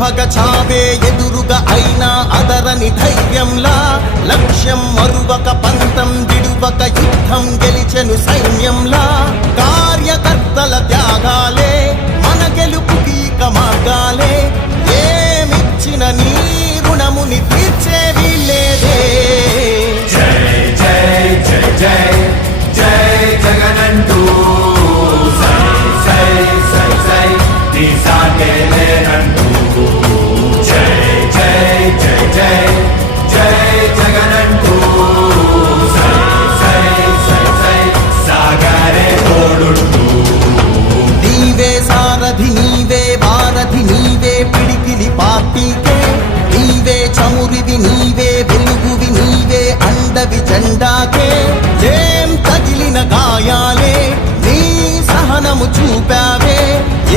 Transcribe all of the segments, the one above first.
భగ చావే ఎదురుగా అయినా అదరని ధైర్యంలా లక్ష్యం మరువక పంతం విడువక యుద్ధం గెలిచెను సైన్యంలా కార్యకర్తల త్యాగాలే మన గెలుపుకి ఇక మార్గాలే ఏమిచ్చిన నీ రుణముని తీర్చేది లేదే జై జై జై జై జై జగనంటూ సై సై సై సై నీ సాటే లేనంటూ జై జై జై జై జై జగనంటూ సై సై సై సై సాగరే తోడుంటూ నీవే సారథి నీవే వారధి నీవే పిడికిలి పార్టీకే నీవే చమురివి నీవే వెలుగువి నీవే అండవి జెండాకే ఏం తగిలిన గాయాలే నీ సహనము చూపావే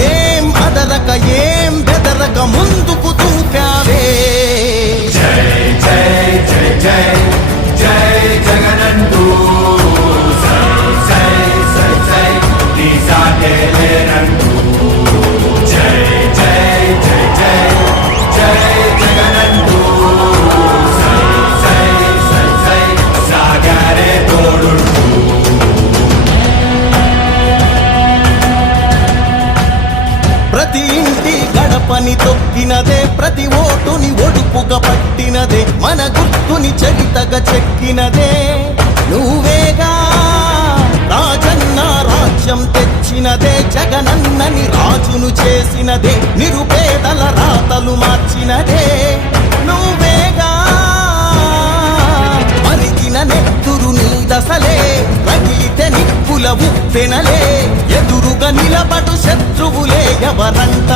ఏం అదరక ఏం బెదరక ముందుకు చూపావే జై జై జై జై జై జగనంటూ సై సై సై సై నీ సాటే లేనంటూ జై జై జై జై జై జగనంటూ సై సై సై సై సాగరే తోడుంటూ ప్రతి ఇంటి గడపని తొక్కినదే ప్రతి ఓటుని ఒడుపుగా పట్టినదే మన గుర్తుని చరితగా చెక్కినదే నువ్వేగా రాజన్న రాజ్యం తెచ్చినదే జగనన్నని రాజును చేసినదే నిరుపేదల రాతలు మార్చినదే నువ్వేగా మరిగిన నెత్తురు నీ దశలే రగిలితే నిప్పుల ఉప్పెనలే ఎదురుగా నిలబడు శత్రువులే ఎవరంట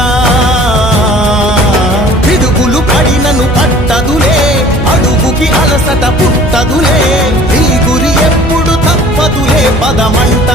పిడుగులు పడినను పట్టదులే అడుగుకి అలసట పుట్టదులే నీ గురి ఎప్పుడు తప్పదులే పదమంట